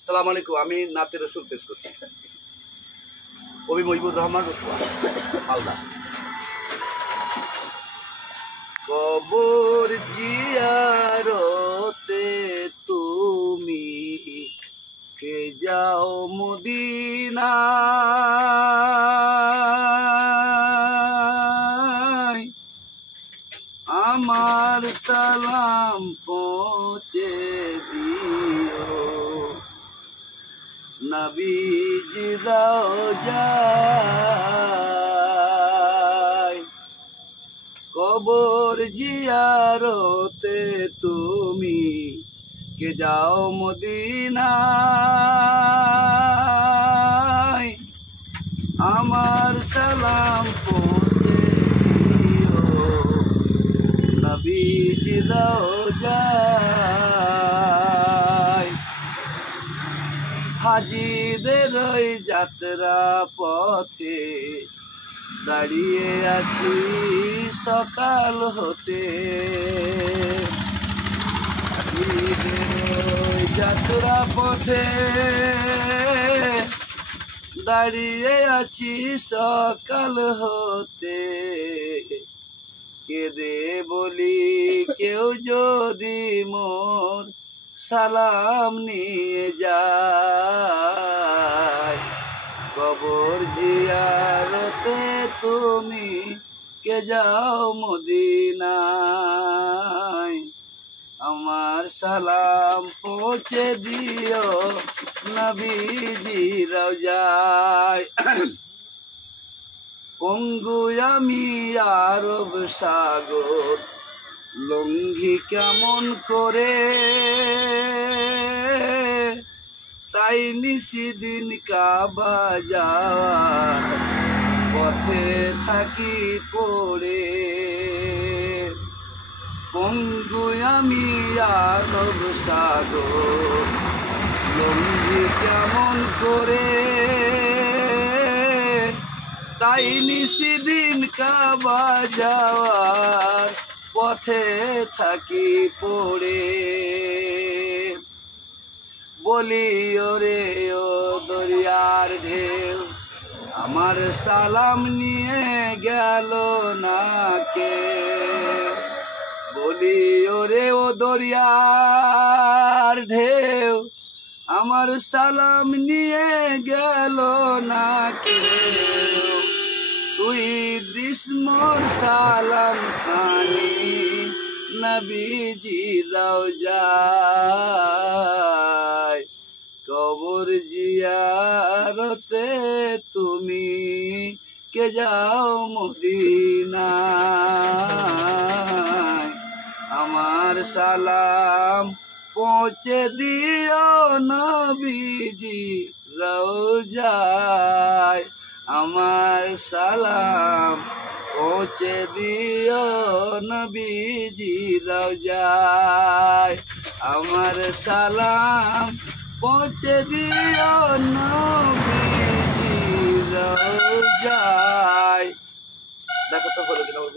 আসসালামু আলাইকুম। আমি নাতে রসুল পেশ করছি। কবি মহিবুর রহমান রতুয়া, মালদা। কবর জিয়ারতে তুমি কে যাও মদিনায়, আমার সালাম পৌঁছে দিও নবীজি রওজায়। কবর জিয়ারতে তুমি কে যাও মদিনায়, আমার সালাম পৌঁছে দিও নবীজি রওজায়। হাজিদের ওই যাত্রা পথে দাঁড়িয়ে আছি সকাল হতে, হাজিদের ওই যাত্রা পথে দাঁড়িয়ে আছি সকাল হতে। কেঁদে বলি কেউ যদি মোর সালাম নিয়ে যায়, কবর জিয়ারতে তুমি কে যাও মদিনায়, আমার সালাম পৌঁছে দিও নবীজি রওজায়। পঙ্গু আমি আরব সাগর লঙ্ঘি কেমন করে, তাই নিশিদিন কাবা যাওয়ার পথে থাকি পড়ে। পঙ্গু আমি আরব সাগর লঙ্ঘি কেমন করে, তাই নিশিদিন কাবা যাওয়ার পথে থাকি পড়ে। বলি ওরে ও দরিয়ার ঢেউ, আমার সালাম নিয়ে গেল না কে। বলি ওরে ও দরিয়ার ঢেউ, আমার সালাম নিয়ে গেল না কে। তুই দিস মোর সালাম খানি নবীজি রওজায়, কবর জিয়ারতে তুমি কে যাও মদিনায়, আমার সালাম পৌঁছে দিও নবীজি রওজায়, আমার সালাম পৌঁছে দিও নবীজি রওজায়, আমার সালাম পৌঁছে দিও নবীজি রওজায়। দেখো তো হলো কিনা।